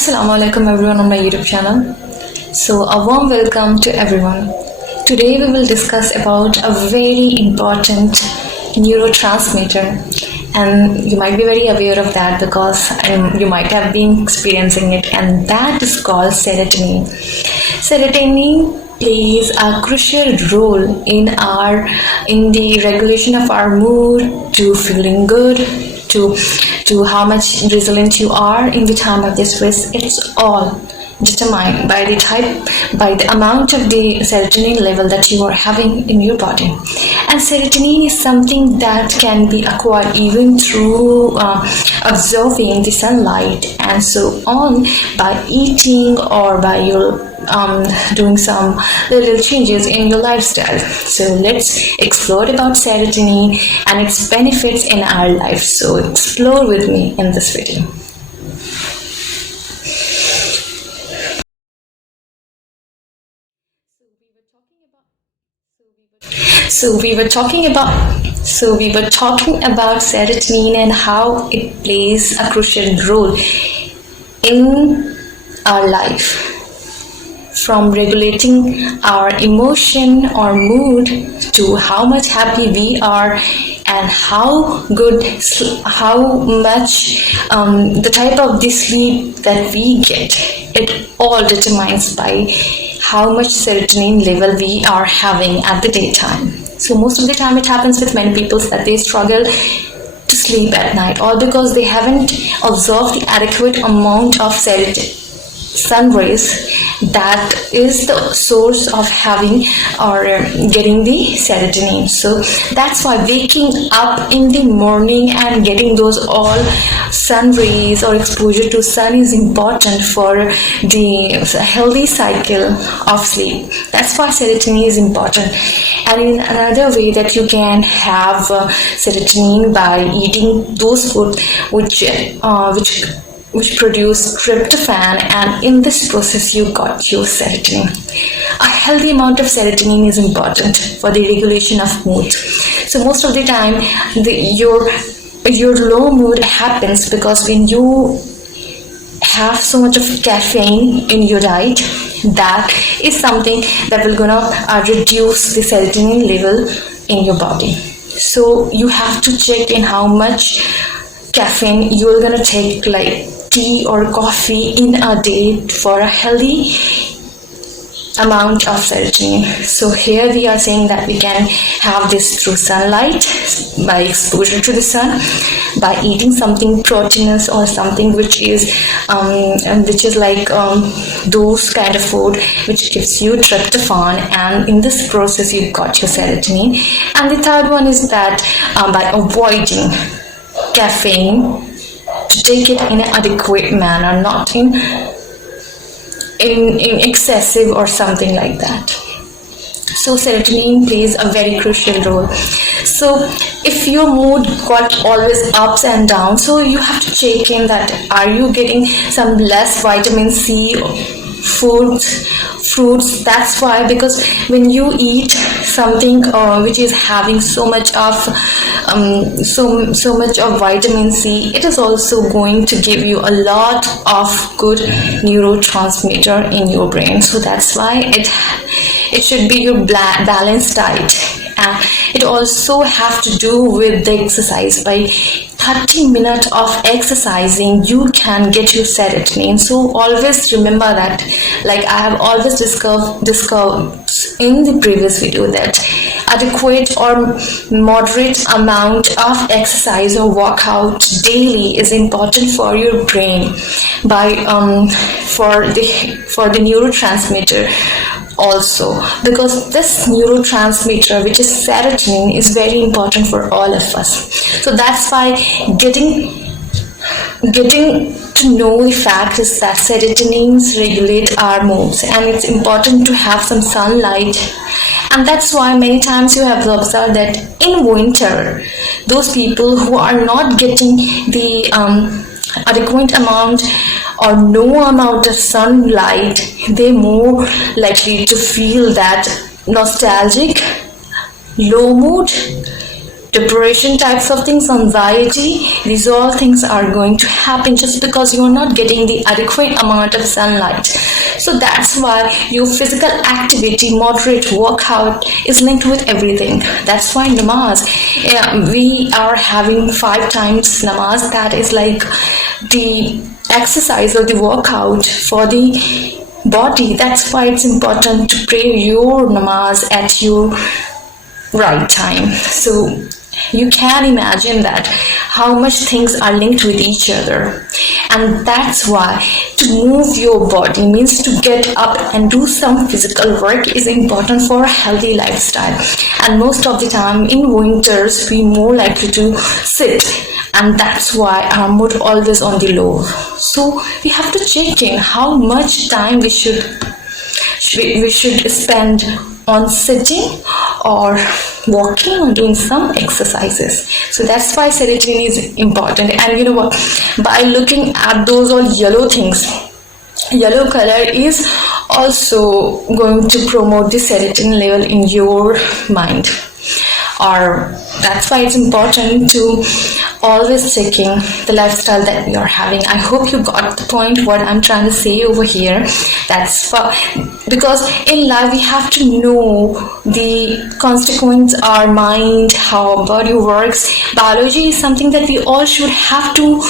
Assalamu alaikum everyone on my YouTube channel. So a warm welcome to everyone. Today we will discuss about a very important neurotransmitter, and you might be very aware of that because you might have been experiencing it, and that is called serotonin. Serotonin plays a crucial role in the regulation of our mood, to feeling good, to how much resilient you are in the time of the stress. It's all determined by the amount of the serotonin level that you are having in your body. And serotonin is something that can be acquired even through absorbing the sunlight and so on, by eating or by your doing some little changes in your lifestyle. So let's explore about serotonin and its benefits in our life. So explore with me in this video. So we were talking about serotonin and how it plays a crucial role in our life, from regulating our emotion or mood to how much happy we are, and how much the type of the sleep that we get. It all determines by how much serotonin level we are having at the daytime. So most of the time it happens with many people that they struggle to sleep at night, all because they haven't absorbed the adequate amount of sun rays that is the source of having or getting the serotonin. So that's why waking up in the morning and getting those all sun rays or exposure to sun is important for the healthy cycle of sleep. That's why serotonin is important. And in another way that you can have serotonin by eating those food which produce tryptophan, and in this process you got your serotonin. A healthy amount of serotonin is important for the regulation of mood. So most of the time your low mood happens because when you have so much of caffeine in your diet, that is something that will gonna reduce the serotonin level in your body. So you have to check in how much caffeine you are gonna take, like tea or coffee in a day, for a healthy amount of serotonin. So here we are saying that we can have this through sunlight, by exposure to the sun, by eating something proteinous or something which is like those kind of food which gives you tryptophan, and in this process you got your serotonin. And the third one is that by avoiding caffeine, to take it in an adequate manner, not in excessive or something like that. So serotonin plays a very crucial role. So if your mood got always ups and downs, so you have to check in that are you getting some less vitamin C fruits. That's why, because when you eat something which is having so much of vitamin C, it is also going to give you a lot of good neurotransmitter in your brain. So that's why it should be your balanced diet. And it also have to do with the exercise. By 30 minutes of exercising, you can get your serotonin. So always remember that, like I have always discussed in the previous video, that adequate or moderate amount of exercise or workout daily is important for your brain, by for the neurotransmitter also, because this neurotransmitter, which is serotonin, is very important for all of us. So that's why getting to know the fact is that serotonins regulate our moods, and it's important to have some sunlight. And that's why many times you have observed that in winter, those people who are not getting the adequate amount or no amount of sunlight, they more likely to feel that nostalgic, low mood, depression types of things, anxiety, these all things are going to happen just because you are not getting the adequate amount of sunlight. So that's why your physical activity, moderate workout is linked with everything. That's why namaz, we are having 5 times namaz. That is like the exercise or the workout for the body. That's why it's important to pray your namaz at your right time. So you can imagine that how much things are linked with each other, and that's why to move your body means to get up and do some physical work is important for a healthy lifestyle. And most of the time in winters we more likely to sit, and that's why our mood always on the low. So we have to check in how much time we should spend on sitting or walking or doing some exercises. So that's why serotonin is important. And you know what, by looking at those all yellow things, yellow color is also going to promote the serotonin level in your mind. Or that's why it's important to always checking the lifestyle that we are having. I hope you got the point what I'm trying to say over here. That's because in life we have to know the consequence, our mind, how our body works. Biology is something that we all should have to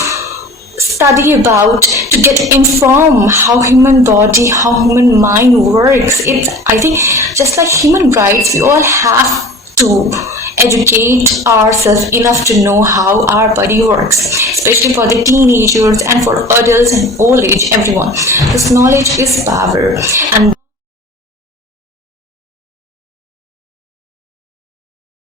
study about to get informed how human body, how human mind works. It's, I think, just like human rights, we all have to educate ourselves enough to know how our body works, especially for the teenagers and for adults and old age, everyone. This knowledge is power, and